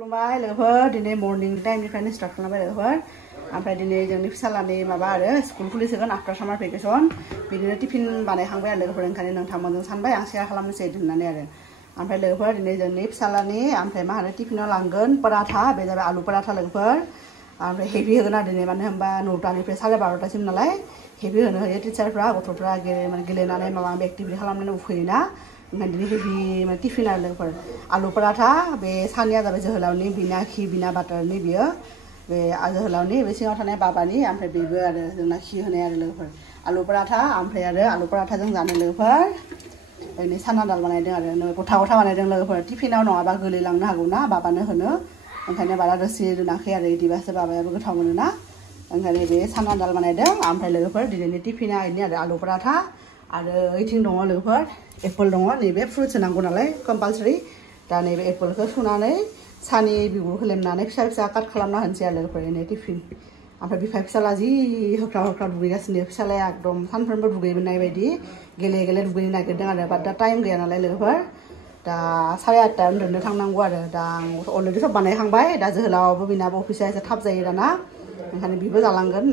खुलुमबाय लोगोफोर दिनै मर्निं टाइमनिफ्रायनो स्टार्ट खालामबाय लोगोफोर ओमफ्राय दिनै जोंनि फिसालानि माबा आरो स्कुल खुलिसिगोन आफ्टार सामार भेकेसन बिदिनो टिफिन बानायखांबाय आरो लोगोफोर ओंखायनो नोंथांमोनजों सानबाय आं शेयार खालामनोसै होननानै आरो ओमफ्राय लोगोफोर दिनै जोंनि फिसालानि ओमफ्राय मा होनो टिफिनाव लांगोन पराठा बे जाबाय आलु पराठा लोगोफोर ओमफ्राय हेभि होगोन आरो दिनै मानो होनबा 9टानिफ्राय 12:30सिम नालाय हेभि होनो होयो टिचारफ्रा गथ'फ्रा गेलेनानै माबा माबि एक्टिभिटि खालामनानै उफैयोना ओंखायनो दिनै हेभि माने टिफिन आरो लोगोफोर आलु पराठा बे सानिया जाबाय जोहोलावनि बिना घि बिना बाटारनि बियो बे जोहोलावनि बे सिङाव थानाय बाबानि ओमफ्राय बेबो आरो जोंना घि होनाय आरो लोगोफोर आलु पराठा ओमफ्राय आरो आलु पराठाजों जानो लोगोफोर ओरैनो साना दाल बानायदों आरो गथा गथा बानायदों लोगोफोर टिफिनाव नङाबा गोलैलांनो हागौ ना बाबानो होनो ओंखायनो बारा रोसि दोनाखै आरो बिदिबासो बाबायाबो गोथाव मोनोना ओंखायनो बे साना दाल बानायदों ओमफ्राय लोगोफोर दिनैनि टिफिना बिदिनो आरो आलु पराठा आरो ओइथिं दङ लोगोफोर एप्पल दङ नैबे फ्रुट्स होनांगौ नालाय कम्पालसारि दा नैबे एप्पलखौ सुनानै सानि बिगुरखौ लेमनानै फिसा फिसा काट खालामना होनोसै आरो लोगोफोर नै टिफिन ओमफ्राय बिफा फिसाला जि होख्राव होख्राव दुगैगासिनो फिसालाया एकदम सानफ्रोमबो दुगैबोनाय बायदि गेले गेले दुगैनो नागिरदों आरो बाट दा टाइम गैया नालाय लोगोफोर दा 8:30 उन्दुनो थांनांगौ आरो दा आं अलरेडि सब बानायखांबाय दा जोहोलावाबो बिनाबो अफिसा एसे थाब जायो दाना ओंखायनो बिबो जालांगोन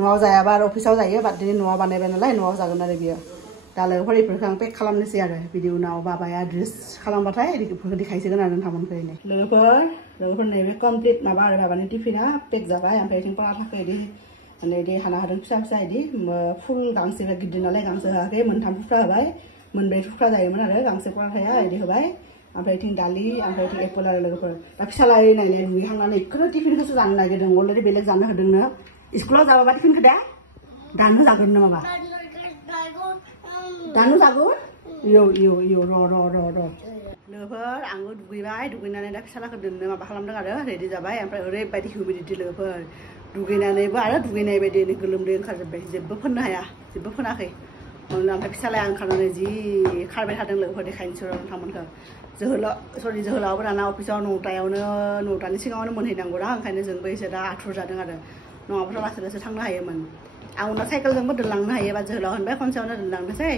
न'आव जायाबा आरो अफिसाव जायो बाट दिनै न'आव बानायबाय नालाय न'आव जागोन आरो बियो दा लोगोफोर बेफोरखौ आं पेक खालामनोसै आरो बिनि उनाव बाबाया ड्रेस खालामबाथाय बेफोरखौ देखायसिगोन आरो नोंथांमोनखौ लोगोफोर नैबे कमप्लिट माबा आरो बाबानि टिफिना पेक जाबाय ओमफ्राय बिथिं पराठाखौ बिदि माने बिदि हाना होदों फिसा फिसा बिदि फुल गांसे गिदिर नालाय गांसे होआखै 3 थुख्रा होबाय 4 थुख्रा जायोमोन आरो गांसे पराठाया बिदि होबाय ओमफ्राय बिथिं दालि ओमफ्राय बिथिं एप्पल आरो लोगोफोर दा फिसालाय नायनाय दुगैखांनानै बेखौनो टिफिनखौसो जानो नागिरदों अलरेडि बेलेग जानो होदोंनो स्कुलाव जाबाबा टिफिनखौ दे दानो जागोन ना माबा दानो जागोन इयो लोगोफोर आंबो दुगैबाय दुगैनानै दा फिसालाखौ दोननो माबा खालामदों आरो रेडि जाबाय ओमफ्राय ओरैबायदि हिउमिडिटि लोगोफोर दुगैनानैबो आरो दुगैनाय बायदि गोलोमदै ओंखारजोब्बाय जेबो फोननो हाया जेबो फोनाखै ओमफ्राय फिसालाया ओंखारनानै जि खारबाय थादों लोगोफोर देखायनोसै र' नोंथांमोनखौ जोहोलावाबो दाना अफिसाव 9टानि सिगाङावनो मोनहैनांगौ ना ओंखायनो जोंबो एसे दा आथुर जादों आरो नङाबाथ' लासै लासै थांनो हायोमोन आं उनाव साइकेलजोंबो दोनलांनो हायोबा जोहोलाव होनबाय खनसेयावनो दोनलांनोसै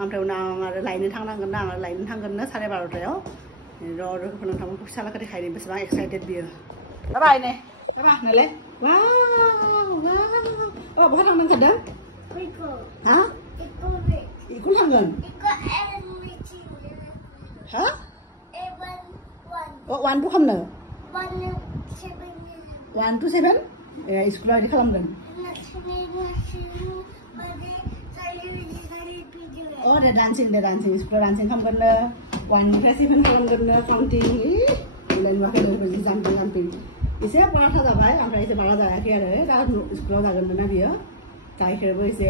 ओमफ्राय उनाव आं आरो लायनो थांनांगोन ना आं लायनो थांगोननो 12:30 र' नोंथांमोनखौ फिसालाखौ देखायनो बेसेबां एक्साइटेड बियो बाबाय ने बाबा नालाय वाव बहा थांनो ओंखारदों हा इखौ थांगोन हा 1 to खालामनो 1 to 7 स्कुलाव बिदि खालामगोन दे डान्सिं स्कुलाव डान्सिं खालामगोननो 1निफ्राय 7 खालामगोननो काउन्टिं नुवाखै लोगोफोर जाम्पिं एसे पराठा जाबाय ओमफ्राय एसे बारा जायाखै आरो दा स्कुलाव जागोन ना बियो गाइखेरबो एसे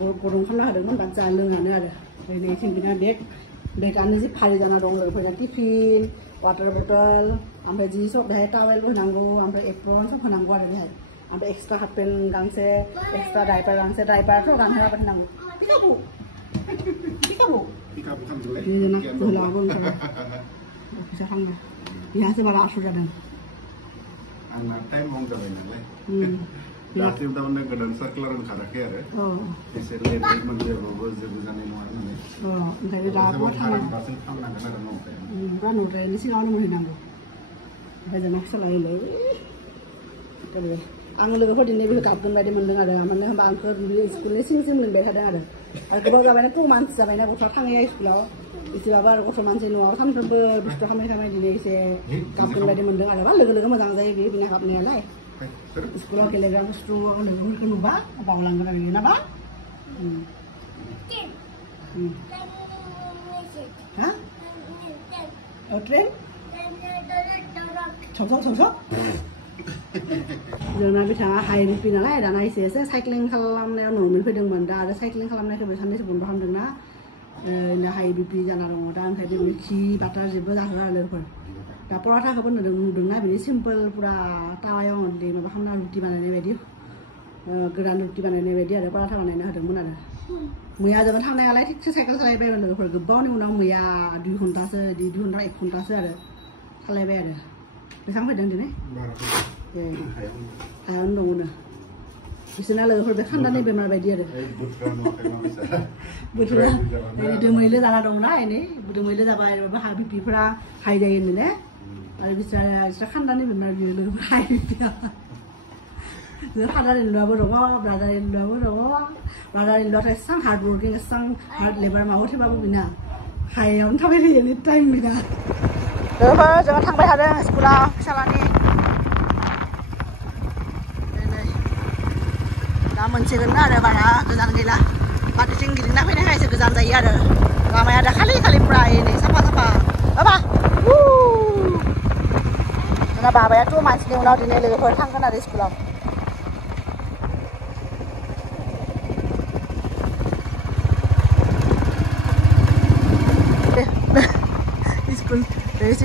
गरम खालामना होदोंमोन बाट जा लोङानो आरो ओमफ्राय नै थिंबिना बेगानो जि भारि जाना दं लोगोफोरना टिफिन वाटार बटल ओमफ्राय जि सब बेहाय टावेलबो होनांगौ ओमफ्राय एप्रन सब होनांगौ आरो बेहाय ओमफ्राय एक्सट्रा हाफ पेन्ट गांसे एक्सट्रा डाइपार गांसे डाइपारथ' गानहोआबाथाय होनांगौ पिकाबु जोहोलावाबो ओंखारो अफिसाव थांनो बेहासो बारा आसुर जादों आंना टाइम बन्द जाबाय नालाय दासिम थारमाने गोदान सार्कुलार ओंखाराखै आरो एसे लेट मोनजायाबाबो जेबो जानाय नङा होननानै ओंखायनो दाबो थांनांगोन आरो 9टानि सिगाङावनो मोनहैनांगौ ओमफ्राय जोंना फिसालायलाय आं लोगोफोर दिनै बेखौ गाबगोन बायदि मोनदों आरो मानो होनबा आंखौ स्कुलनि सिं मोनबाय थादों आरो गोबाव जाबायना 2 months जाबायना गथ'आ थाङैया स्कुलाव एसेबाबो आरो गथ' मानसि न'आव सानफ्रोमबो दुस्थ' खालामबाय दिनै एसे गाबगोन बायदि मोनदों आरो लोगो मोजां जायो बिना गाबनायालाय स्कुलाव गेलेग्रा बुस्थु लोगोफोरखौ नुबा बावलांगोन आरो ना बा हा ट्रेन जोंना बिथाङा हाइ बिपि नालाय दाना एसे साइक्लिं खालामनायाव नर्मेल फैदोंमोन दा आरो साइक्लिं खालामनायखौ बे साननैसो बन्द' खालामदोंना हाइ बिपि जाना दङ दा ओंखायनो बे घि बाटार जेबो जाहोआ आरो लोगोफोर दा पराठाखौबो नुदोंना बिदि सिम्पोल पुरा टावायाव अनलि माबा खालामना रुटि बानायनाय बायदि गोरान रुटि बानायनाय बायदि आरो पराठा बानायना होदोंमोन आरो मैया जों थांनायालाय थिगसे साइकेल सालायबायमोन लोगोफोर गोबावनि उनाव मैया 2 घन्टासो 1 घन्टासो आरो सालायबाय आरो बेसेबां फैदों दिनै हायावनो दङनो बिसोरना लोगोफोर बे खान्दानि बेमार बायदि आरो बोथोरा दोमैलो जाना दंना एनै दोमैलो जाबाय हा बिपिफोरा हाइ जायो होनो आरो बिस्रा खान्दानि बेमार बियो लोगोफोर हाइबिया जों फादार इन लआबो दङ ब्रादार इन लआबो दङ ब्रादार इन लआथ' एसां हार्ड वर्किं एसां हार्ड लेबार मावो थेबाबो बिना हायावनो थाबाय थायो एनि टाइम बिना लोगोफोर जों थांबाय थादों स्कुलाव फिसालानि दा मोनसिगोन आरो बारा गोजान गैला बाथिथिं गिदिंना फैनायखाय एसे गोजान जायो आरो लामाया दा खालि प्राय नै साफा साफा बाबा जोंना बाबायाथ' मानसिनि उनाव दिनै लोगोफोर थांगोन आरो स्कुलाव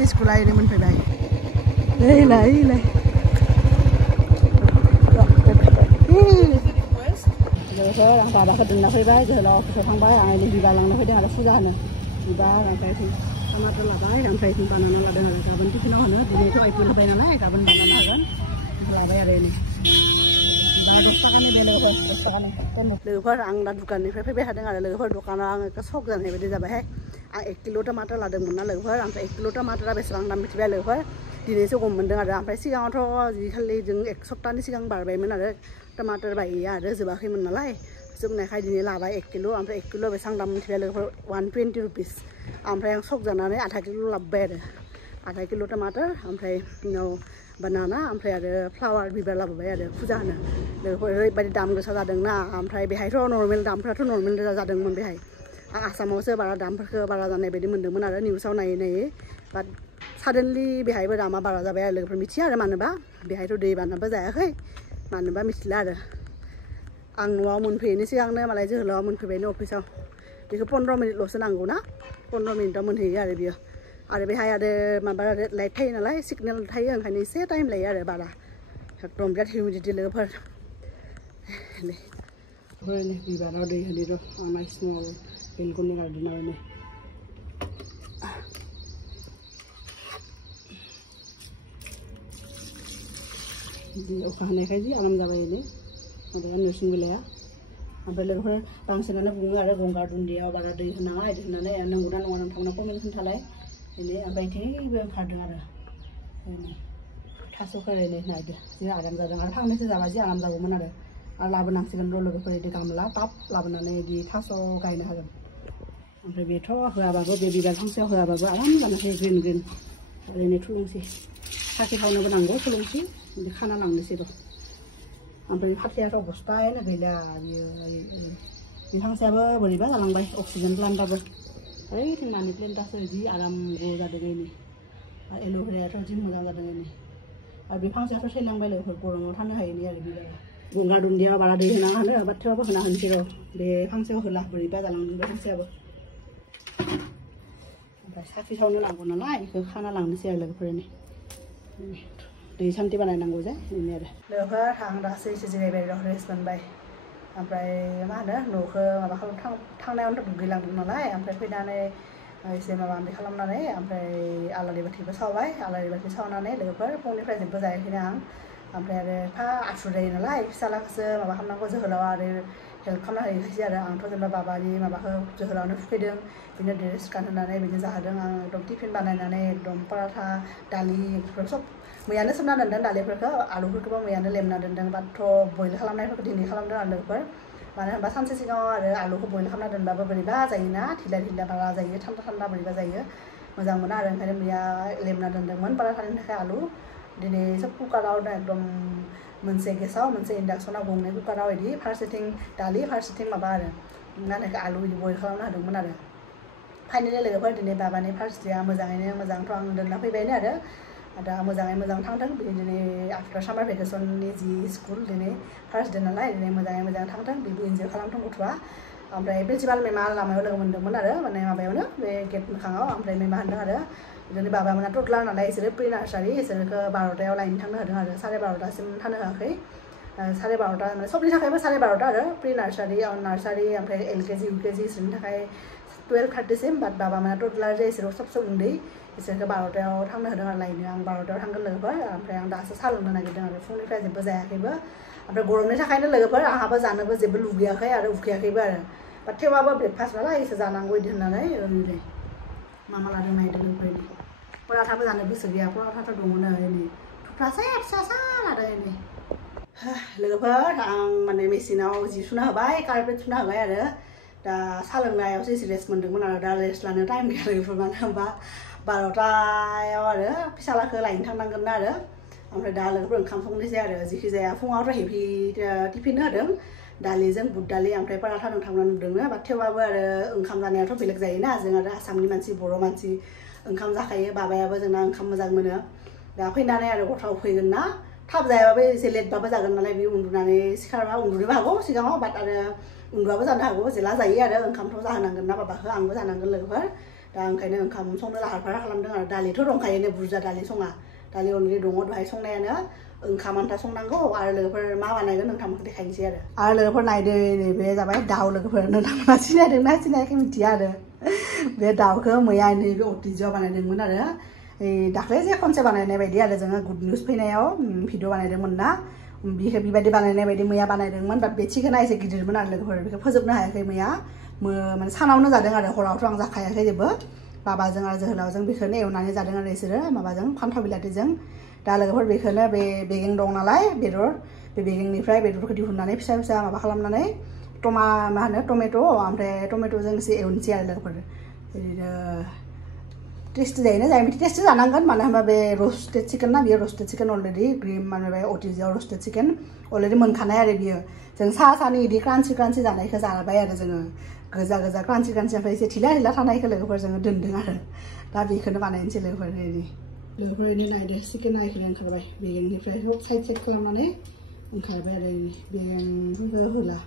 स्कुला ओरैनो मोनफैबाय ओइलाय लोगोफोर आं बाबाखौ दोनना फैबाय जोहोलाव अफिसाव थांबाय आं ओरै बिबार लांनो फैदों आरो फुजा होनो बिबार ओमफ्राय टमाटर लाबाय ओमफ्राय बानाना लादों आरो गाबोन टिफिनाव होनो दिनैथ' आइपिएल होबाय नालाय गाबोन बानाना होगोन लाबाय आरो ओरै बिबार 10 थाखानि बेलेग 10 थाखानि लोगोफोर आं दा दुकाननिफ्राय फैबाय थादों आरो लोगोफोर दुकानाव आं एसे शक जानाय बायदि जाबायहाय आं 1 किल' टमाटर लादोंमोन ना लोगोफोर ओमफ्राय 1 किल' टमाटरा बेसेबां दाम मिथिबाय लोगोफोर दिनैसो गम मोनदों आरो ओमफ्राय सिगाङावथ' जिखालि जों 1 सप्ताहनि सिगां बारबायमोन आरो टमाटर बायैया आरो जोबाखैमोन नालाय जोबनायखाय दिनै लाबाय 1 किल' ओमफ्राय 1 किल' बेसेबां दाम मिथिबाय लोगोफोर 120 रुपिस ओमफ्राय आं शक जानानै आधा किल' लाबोबाय आरो आधा किल' टमाटर ओमफ्राय उनाव बानाना ओमफ्राय आरो फ्लावार बिबार लाबोबाय आरो फुजा होनो लोगोफोर ओरैबायदि दाम गोसा जादोंना ओमफ्राय बेहायथ' नर्मेल दामफ्राथ' नर्मेल जादोंमोन बेहाय आं आसामावसो बारा दामफोरखौ बारा जानाय बायदि मोन्दोंमोन आरो निउसाव नायै बाट साडेनलि बेहायबो दामा बारा जाबाय आरो लोगोफोर मिथिया आरो मानोबा बेहायथ' दै बानाबो जायाखै मानोबा मिथिला आरो आं न'आव मोनफैयैनि सिगांनो मालाय जोहोलावा मोनफैबायनो अफिसाव बेखौ 15 मिनिटल'सो नांगौ ना 15 मिनिटाव मोनहैयो आरो बियो आरो बेहाय आरो माबा रेड लाइट थायो नालाय सिगनेल थायो ओंखायनो एसे टाइम लायो आरो बारा एकदम बिराद हिउमिडिटि लोगोफोर बिबाराव दै होनि र' आंना स्मल बेलकनि गार्डेन आरो नै अखा हानायखाय जि आराम जाबाय नै माबाया नोरसिं बिलाइया ओमफ्राय लोगोफोर बांसिनानो बुङो आरो गंगार दुन्दियाव बारा दै होनाङा बिदि होननानै नंगौना नङा नोंथांमोना कमेन्ट खोन्थालाय बेनो ओमफ्राय इथिंबो ओंखारदों आरो थास'खौ ओरैनो नायदो जि आराम जादों आरो फांनैसो जाबा जि आराम जागौमोन आरो लाबोनांसिगोन र' लोगोफोर बिदि गामला टाब लाबोनानै बिदि थास' गायनो हागोन ओमफ्राय बेथ' होआबाबो बे बिबार फांसेयाव होआबाबो आराम जानोसै ग्रिन ओरैनो थुलुंसि फाथै खावनोबो नांगौ थुलुंसि बिदि खाना लांनोसै र' ओमफ्राय फाथैयाथ' अबस्थायानो गैला बियो बे फांसेयाबो बोरैबा जालांबाय अक्सिजेन प्लान्टआबो ओइथिं मानि प्लेन्टआसो जि आराम ग्र' जादों ओइनै आरो एल'भेरायाथ' जि मोजां जादों ओइनै आरो बे फांसेयाथ' थैलांबाय लोगोफोर गरमाव थानो हायैनि आरो बिबारा गंगार दुन्दिया बारा दै होनाङा होनो बाट थेवबाबो होना होनोसै र' बे फांसेयाव होला बोरैबा जालांदों बे फांसेयाबो ओमफ्राय साथि सावनो नांगौ नालाय बेखौ खाना लांनोसै आरो लोगोफोरनि दै सान्थि बानायनांगौ जे बेनो आरो लोगोफोर आं दासो एसे जिरायबाय र' रेस्ट मोनबाय ओमफ्राय मा होनो न'खौ माबा थांनायावनो दुगैलांदों नालाय ओमफ्राय फैनानै एसे माबा माबि खालामनानै ओमफ्राय आलारि बाथिबो सावबाय आलारि बाथि सावनानै लोगोफोर फुंनिफ्राय जेबो जायाखैनो आं ओमफ्राय आरो एफा आथुर जायो नालाय फिसालाखौसो माबा खालामनांगौ जोहोलावा आरो हेल्प खालामना होयोखायसै आरो आंथ' जेनेबा बाबानि माबाखौ जोहोलावनो फुफैदों बिदिनो ड्रेस गानहोनानै बिदिनो जाहोदों आं एकदम टिफिन बानायनानै एकदम पराठा दालि बेफोर सब मैयानो सोमना दोन्दों दालिफोरखौ आलुफोरखौबो मैयानो लेमना दोन्दों बाथ' बयल खालामनायफोरखौ दिनै खालामदों आरो लोगोफोर मानो होनबा सानसे सिगाङाव आरो आलुखौ बयल खालामना दोनबाबो बोरैबा जायोना ढिला बारा जायो थान्दा बोरैबा जायो मोजां मोना आरो ओंखायनो मैया लेमना दोन्दोंमोन पराठानि थाखाय आलु दिनै सब कुकाराव एकदम मोनसे गेसाव मोनसे इन्डाक्सनाव गंनै कुकाराव बिदि फारसेथिं दालि फारसेथिं माबा आरो मा होनो आलु बिदि बयल खालामना होदोंमोन आरो फाइनेलि लोगोफोर दिनै बाबानि फार्स्ट डेया मोजाङैनो मोजांथ' आं दोनना फैबायनो आरो दा मोजाङै मोजां थांदों दिनै आफ्टार सामार भेकेसननि जि स्कुल दिनै फार्स्ट डे नालाय दिनै मोजाङै मोजां थांदों बेबो इन्जय खालामदों गथ'आ ओमफ्राय प्रिन्सिपाल मेमा लामायाव लोगो मोन्दोंमोन आरो माने माबायावनो बे गेट मोखाङाव ओमफ्राय मेमा होनदों आरो बिदिनो बाबामोना टटलार नालाय बिसोरो प्रि नार्सारि बिसोरखौ 12टायाव लायनो थांनो होदों आरो 12:30सिम थानो होआखै 12:30 माने सबनि थाखायबो 12:30 आरो प्रि नार्सारि नार्सारि ओमफ्राय LKG UKG इसोरनि थाखाय 12:30सिम बाट बाबामोना टटलार जे इसोरो सबसे उन्दै इसोरखौ 12टायाव थांनो होदों आरो लायनो आं 12टायाव थांगोन लोगोफोर ओमफ्राय आं दासो साहा लोंनो नागिरदों आरो फुंनिफ्राय जेबो जायाखैबो ओमफ्राय गरमनि थाखायनो लोगोफोर आंहाबो जानोबो जेबो लुगैयाखै आरो उखैयाखैबो आरो बाट थेवबाबो ब्रेकफास्ट नालाय एसे जानांगौ बिदि होननानै ओरैनो मा लादों नायदों लोगोफोर पराठाबो जानो गोसो गैया पराठाथ' दङनो नै थुख्रासे फिसा लादों नै लोगोफोर आं माने मेसिनाव जि सुना होबाय कारपेट सुना होबाय आरो दा साहा लोंनायावसो एसे रेस्ट मोन्दोंमोन आरो दा रेस्ट लानो टाइम गैया लोगोफोर मानो होनबा 12टायाव आरो फिसालाखौ लायनो थांनांगोन ना आरो ओमफ्राय दा लोगोफोर ओंखाम संनोसै आरो जिखि जाया फुङावथ' हेभि टिफिन होदों दालिजों बुट दालि ओमफ्राय पराठा नोंथांमोना नुदोंनो बाट थेवबाबो आरो ओंखाम जानायाथ' बेलेग जायोना जों आरो आसामनि मानसि बर' मानसि ओंखाम जाखायो बाबायाबो जोंना ओंखाम मोजां मोनो दा फैनानै आरो गथ'आव फैगोन ना थाब जायाबाबो एसे लेटबाबो जागोन नालाय बे उन्दुनानै सिखारबा उन्दुनोबो हागौ सिगाङाव बाट आरो उन्दुआबो जानो हागौ जेला जायो आरो ओंखामथ' जाहोनांगोन ना बाबाखौ आंबो जानांगोन लोगोफोर दा ओंखायनो ओंखाम संनो लाहार फाहार खालामदों आरो दालिथ' दंखायोनो बुरजा दालि सङा दालि अलरेडि दङ दहाय संनायानो ओंखाम आन्था संनांगौ आरो लोगोफोर मा बानायगोन नोंथांमोनखौ देखायनोसै आरो लोगोफोर नायदो नैबे जाबाय दाउ लोगोफोर नोंथांमोना सिनायदोंना सिनायाखै मिथिया आरो बे दाउखौ मैया नैबे अटिजिआव बानायदोंमोन आरो दाख्लै जे खनसे बानायनाय बायदि आरो जोङो गुड निउज फैनायाव भिडिअ बानायदोंमोन ना बेखौ बेबायदि बानायनाय बायदि मैया बानायदोंमोन बाट बे चिकेना एसे गिदिरमोन आरो लोगोफोर बेखौ फोजोबनो हायाखै मैया माने सानावनो जादों आरो हरावथ' आं जाखायाखै जेबो बाबाजों आरो जोहोलावजों बेखौनो एवनानै जादों आरो बिसोरो माबाजों फान्थाव बिलाथिजों दा लोगोफोर बेखौनो बे बेगें दं नालाय बेदर बे बेगेंनिफ्राय बेदरखौ दिहुननानै फिसा फिसा माबा खालामनानै मा होनो टमेट' ओमफ्राय टमेट'जों एसे एवनोसै आरो लोगोफोर बिदिनो टेस्टि जायोना जाया बिदि टेस्टि जानांगोन मानो होनबा बे रस्टेड चिकेन ना बियो रस्टेड चिकेन अलरेडि ग्रिम माने अटिजिआव रस्टेड चिकेन अलरेडि मोनखानाय आरो बियो जों सानि बिदि क्रान्चि जानायखौ जाबाय आरो जोङो गोजा क्रान्चि ओमफ्राय एसे थिला थानायखौ लोगोफोर जोङो दोन्दों आरो दा बेखौनो बानायनोसै लोगोफोर लोगोफोरनो नायदो चिकेना एखे ओंखारबाय बेगेंनिफ्राय साइड खालामनानै ओंखारबाय आरो बेगेंखौ होला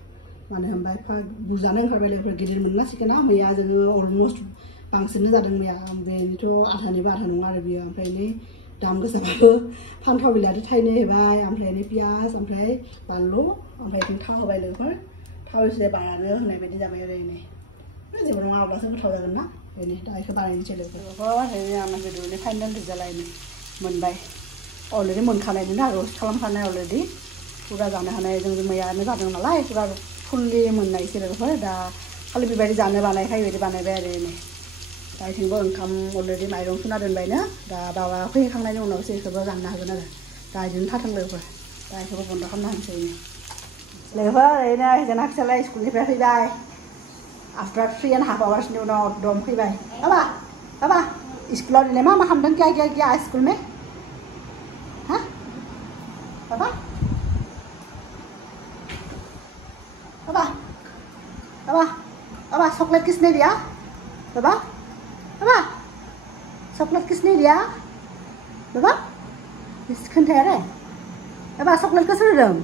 मानो होनबा एफा बुरजानो ओंखारबाय लोगोफोर गिदिर मोनना चिकेना मैया जोङो अलमस्ट बांसिननो जादों मैया बेनिथ' आधानिबो आधा नङा आरो बियो ओमफ्राय नै दाम गोसाबाबो फान्थाव बिलाथि थाइनै होबाय ओमफ्राय नै पियास ओमफ्राय बानलु ओमफ्राय थाव होबाय लोगोफोर थाव एसे बारानो होनाय बायदि जाबाय आरो जेबो नङा अब्लासो गोथाव जागोन ना बेनि दा बेखौ बानायनोसै लोगोफोर आं बेदरनि फाइनेल रिजाल्ट मोनबाय अलरेडि मोनखानायमोन आरो रस्ट खालामखानाय अलरेडि पुरा जानो हानाय जों मैयानो जादों नालाय पुरा फुल्लि मोननायसै लोगोफोर दा खालि बेबायदि जानो बानायखाय बेबायदि बानायबाय आरो दा बेथिंबो ओंखाम अलरेडि माइरं सुना दोनबायनो दा बाबा फैखांनायनि उनावसो बेखौबो जानो हागोन आरो दा बिदिनो थाथों लोगोफोर दा बेखौबो बन्द खालामना होनोसै लोगोफोर ओरैनो जोंना फिसाला स्कुलनिफ्राय फैबाय आफ्टार 3.5 आवार्सनि उनाव एकदम फैबाय बाबा स्कुलाव दिनै मा खालामदों क्या स्कुल में हाँ बाबा चॉकलेट किसने दिया बाबा चॉकलेट किसने दिया बाबा खोन्थाया रे बाबा चॉकलेटखौ सोर होदों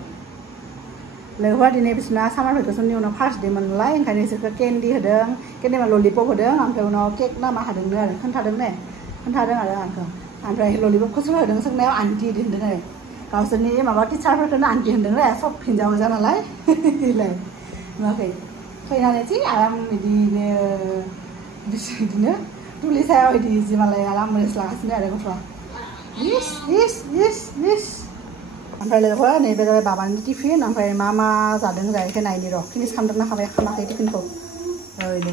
लोगोफोर दिनै बिसोरना सामार भेकेसननि उनाव फार्स्ट डे मोनलाय ओंखायनो बिसोरखौ केन्डि होदों केन्डि ललिपप होदों ओमफ्राय उनाव केक ना मा होदोंनो आरो खोन्थादों आरो आंखौ ओमफ्राय ललिपपखौ सोर होदों सोंनायाव आन्टि होनदों आरो गावसोरनि माबा टिचारफोरखौनो आन्टि होनदों रे सब हिन्जाव गोजा नालाय नुवाखै फैनानै जि आराम बिदिनो दुलि सायाव बिदि मालाय आराम रेस्ट लागासिनो आरो गथ'आ ओमफ्राय लोगोफोर नैबे जाबाय बाबानि टिफिन ओमफ्राय मा जादों जायाखै नायनि र' फिनिश खालामदोंना खामाखै टिफिनखौ ओरैनो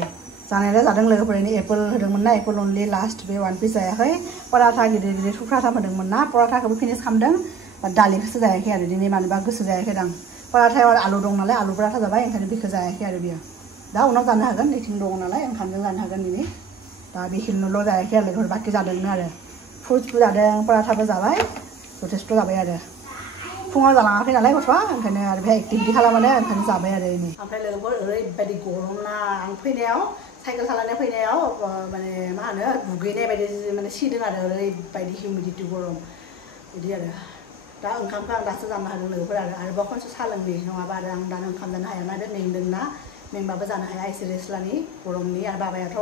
जानायालाय जादों लोगोफोर एपोल होदोंमोन ना एपोल अनलि लास्ट बे 1 पिस जायाखै पराठा गिदिर थुख्राथाम होदोंमोन ना पराठाखौबो फिनिश खालामदों दालिखौसो जायाखै आरो दिनै मानोबा गोसो जायाखै दां पराठायाव आलु दं नालाय आलु पराठा जाबाय ओंखायनो बेखौ जायाखै आरो बियो दा उनाव जानो हागोन इथिं दङ नालाय ओंखामजों जानो हागोन दिनै दा बेखिनिल' जायाखै आरो लोगोफोर बाखि जादोंनो आरो फ्रुट्सबो जादों पराठाबो जाबाय जथेस्थ' जाबाय आरो फुङाव जालाङाखै नालाय गथ'आ ओंखायनो आरो बेहाय एक्टिभिटि खालामो ओंखायनो जाबाय आरो ओमफ्राय लोगोफोर ओरैबायदि गरम ना आं फैनायाव साइकेल सालायनाय फैनायाव माने मा होनो दुगैनाय बायदि माने सिदों आरो ओरैबायदि हिउमिडिटि गरम बिदि आरो दा ओंखामखौ आं दासो जानो हादों लोगोफोर आरोबाव खनसे साहा लोंनि नङाबा आरो आं दानो ओंखाम जानो हाया ना मेंदोंना मेंबाबो जानो हाया एसे रेस्ट लानि गरमनि आरो बाबायाथ'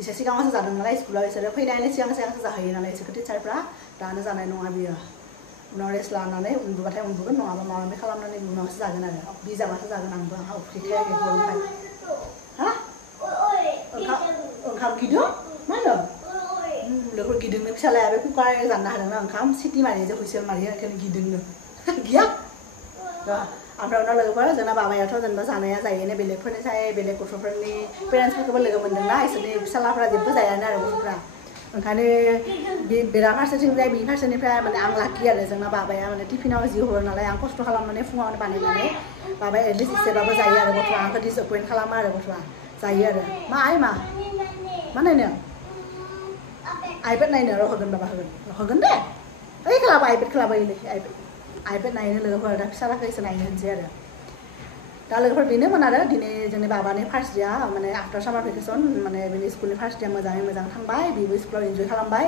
एसे सिगाङावसो जादों नालाय स्कुलाव बिसोरो फैनायनि सिगांसो जाहैयो नालाय बिसोरखौ टिचारफ्रा दानो जानाय नङा बियो उनाव रेस्ट लानानै उन्दुबाथाय उन्दुगोन नङाबा माबा माबि खालामनानै उनावसो जागोन आरो बिजाबासो जागोन आंबो आंहा उखैखायाखै गरमखाय ओंखाम गिदों मा होनो लोगोफोर गिदोंनो फिसालाया बे कुकार जाननो हादोंना ओंखाम सिटि मारियो जे हुइसेल मारियो ओंखायनो गिदोंनो गैया ओमफ्राय उनाव लोगोफोर जोंना बाबायाथ' जेनेबा जानाया जायोनो बेलेगफोरनिसाय बेलेग गथ'फोरनि पेरेन्टसफोरखौबो लोगो मोन्दोंना इसोरनि फिसालाफ्रा जेबो जायानो आरो गथ'फ्रा ओंखायनो बेरा फारसेथिंजाय बि फारसेनिफ्राय माने आं लाखि आरो जोंना बाबाया माने टिफिनाव जि हरो नालाय आं खस्थ' खालामनानै फुङावनो बानायनानै बाबाया एटलिस्ट एसेबाबो जायो आरो गथ'आ आंखौ डिसएपइन्ट खालामा आरो गथ'आ जायो आरो मा नायनो आइपेड नायनो र' होगोन बाबा होगोन दे ओइ खेलाबा आइपेड खेलाबा आइपेड नायनो लोगोफोर दा फिसालाखौ एसे नायनो होनसै आरो दा लोगोफोर बेनोमोन आरो दिनै जोंनि बाबानि फार्स्ट डेआ माने आफ्टार सामार भेकेसन माने बेनि स्कुलनि फार्स्ट डेआ मोजाङै मोजां थांबाय बेबो स्कुलाव इन्जय खालामबाय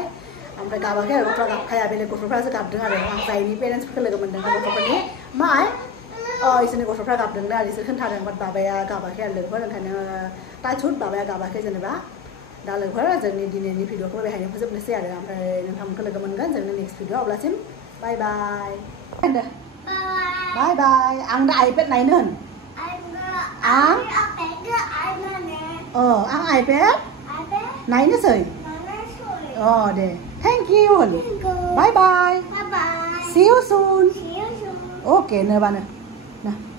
ओमफ्राय गाबाखै आरो गथ'आ गाबखाया बेलेग गथ'फ्रासो गाबदों आरो आं जायनि पेरेन्टसफोरखौ लोगो मोन्दों गथ'फोरनि इसोरनि गथ'फ्रा गाबदोंनो आरो इसोर खोन्थादों बाट बाबाया गाबाखै आरो लोगोफोर ओंखायनो टाचहुड बाबाया गाबाखै जेनेबा दा लोगोफोर जोंनि दिनैनि भिडिअखौ बेहायनो फोजोबनोसै आरो ओमफ्राय नोंथांमोनखौ लोगो मोनगोन जोंनि नेक्स्ट भिडिअ अब्लासिम बाय बाय बाय बाय आं दा आइपेड नायनो होन आं आइपेड नायनोसै दे थेंक इउ होन बाय बाय see you soon okay नो बानो